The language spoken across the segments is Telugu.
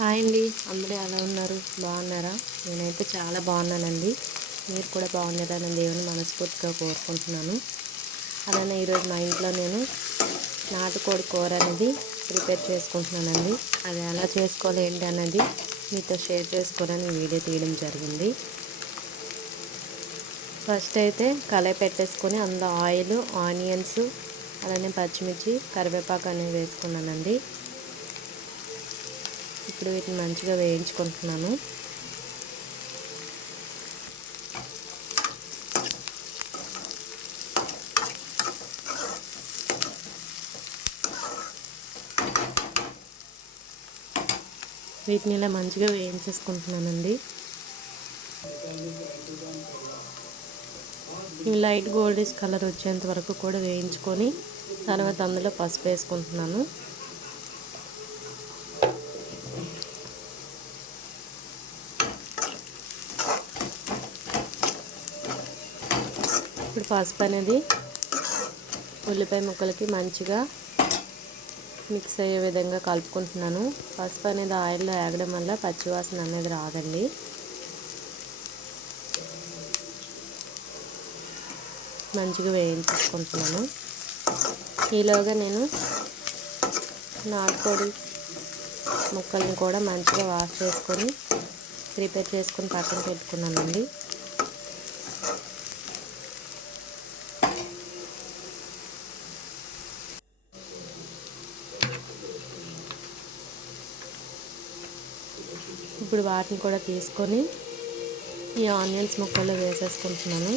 హాయ్ అండి. అందరూ ఎలా ఉన్నారు? బాగున్నారా? నేనైతే చాలా బాగున్నానండి. మీరు కూడా బాగున్నారని దేవుని మనస్ఫూర్తిగా కోరుకుంటున్నాను. అలానే ఈరోజు మా ఇంట్లో నేను నాటుకోడి కూర అనేది ప్రిపేర్ చేసుకుంటున్నానండి. అది ఎలా చేసుకోవాలి ఏంటి అనేది మీతో షేర్ చేసుకోవాలని వీడియో తీయడం జరిగింది. ఫస్ట్ అయితే కళాయి పెట్టేసుకొని అందులో ఆయిల్ ఆనియన్స్ అలానే పచ్చిమిర్చి కరివేపాకు అనేది వేసుకున్నానండి. ఇప్పుడు వీటిని మంచిగా వేయించుకుంటున్నాను. వీటిని ఇలా మంచిగా వేయించేసుకుంటున్నానండి. ఈ లైట్ గోల్డిష్ కలర్ వచ్చేంత వరకు కూడా వేయించుకొని తర్వాత అందులో పసుపు వేసుకుంటున్నాను. ఇప్పుడు పసుపు అనేది ఉల్లిపాయ ముక్కలకి మంచిగా మిక్స్ అయ్యే విధంగా కలుపుకుంటున్నాను. పసుపు అనేది ఆయిల్లో వేగడం వల్ల పచ్చివాసన అనేది రాదండి. మంచిగా వేయించుకుంటున్నాను ఈలోగా నేను నాటుకోడి ముక్కల్ని కూడా మంచిగా వాష్ చేసుకొని ప్రిపేర్ చేసుకొని పక్కన పెట్టుకున్నానండి. ఇప్పుడు వాటిని కూడా తీసుకొని ఈ ఆనియన్స్ ముక్కల్లో వేసేసుకుంటున్నాను.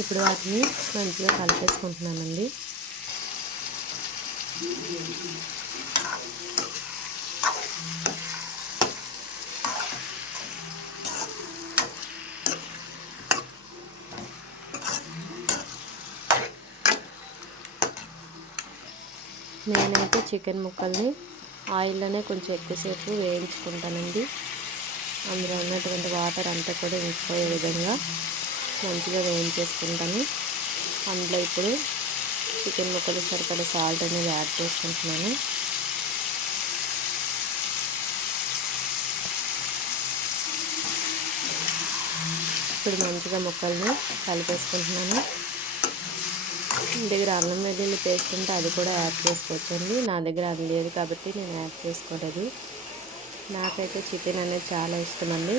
ఇప్పుడు వాటిని మంచిగా కలిపేసుకుంటున్నానండి. నేనైతే చికెన్ ముక్కల్ని ఆయిల్లోనే కొంచెం ఎక్కువసేపు వేయించుకుంటానండి. అందులో ఉన్నటువంటి వాటర్ అంతా కూడా ఇంకిపోయే విధంగా మంచిగా వేయించేసుకుంటాను. అందులో ఇప్పుడు చికెన్ ముక్కలు సరిపడా సాల్ట్ అనేది యాడ్ చేసుకుంటున్నాను. ఇప్పుడు మంచిగా ముక్కల్ని కలిపేసుకుంటున్నాను. దగ్గర అల్లం వెల్లుల్లి పేస్ట్ ఉంటే అది కూడా యాడ్ చేసుకోవచ్చండి. నా దగ్గర అది లేదు కాబట్టి నేను యాడ్ చేసుకోలేదు. నాకైతే చికెన్ అనేది చాలా ఇష్టం అండి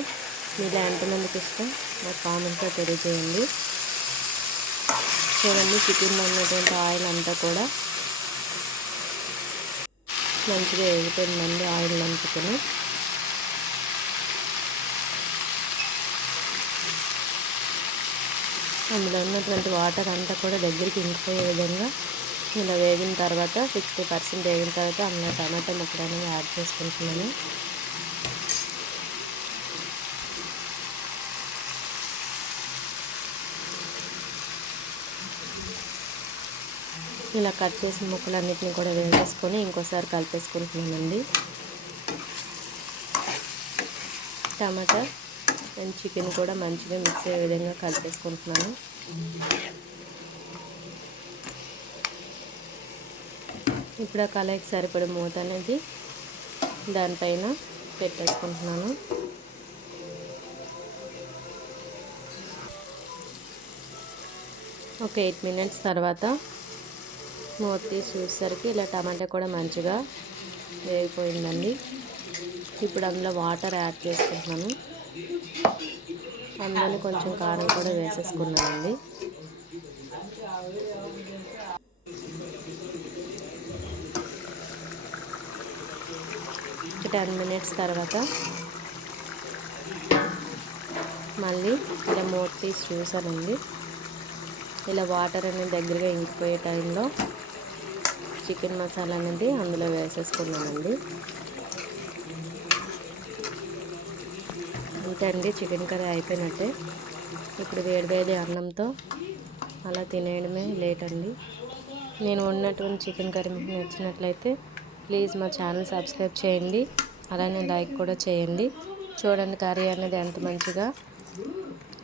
మీలో ఎంతమందికి ఇష్టం? నాకు కామెంట్గా తెలియజేయండి. చూడండి చికెన్లో ఉన్నటువంటి ఆయిల్ అంతా కూడా. మంచిగా వేగిపోయిందండి ఆయిల్ అంటుకుని అందులో ఉన్నటువంటి వాటర్ అంతా కూడా దగ్గరికి ఇంకిపోయే విధంగా ఇలా వేగిన తర్వాత సిక్స్టీ పర్సెంట్ వేగిన తర్వాత అందులో టమాటా ముక్కలు అనేవి యాడ్ చేసుకుంటున్నాను. ఇలా కట్ చేసిన ముక్కలన్నిటిని కూడా వేసేసుకొని ఇంకోసారి కలిపేసుకుంటున్నానండి. టమాటా అండ్ చికెన్ కూడా మంచిగా మిక్స్ అయ్యే విధంగా కలిపేసుకుంటున్నాను ఇప్పుడు ఆ కళాయికి సరిపడే మూత అనేది దానిపైన పెట్టేసుకుంటున్నాను. ఒక ఎయిట్ మినిట్స్ తర్వాత మూత తీసి చూసేసరికి ఇలా టమాటా కూడా మంచిగా వేగిపోయిందండి. ఇప్పుడు అందులో వాటర్ యాడ్ చేసుకుంటున్నాను. అందులో కొంచెం కారం కూడా వేసేసుకున్నానండి. టెన్ మినిట్స్ తర్వాత మళ్ళీ ఇలా మూత తీసి చూసానండి. ఇలా వాటర్ అనేది దగ్గరగా ఇంకిపోయే టైంలో చికెన్ మసాలా అనేది అందులో వేసేసుకున్నానండి. అంతే అండి చికెన్ కర్రీ అయిపోయినట్టే. ఇప్పుడు వేడివేడి అన్నంతో అలా తినేయడమే లేట్ అండి. నేను వండినటువంటి చికెన్ కర్రీ మీకు నచ్చినట్లయితే ప్లీజ్ మా ఛానల్ సబ్స్క్రైబ్ చేయండి అలానే లైక్ కూడా చేయండి. చూడండి కర్రీ అనేది ఎంత మంచిగా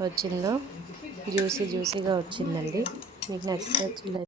వచ్చిందో జ్యూసీ జ్యూసీగా వచ్చిందండి. మీకు నచ్చినట్లయితే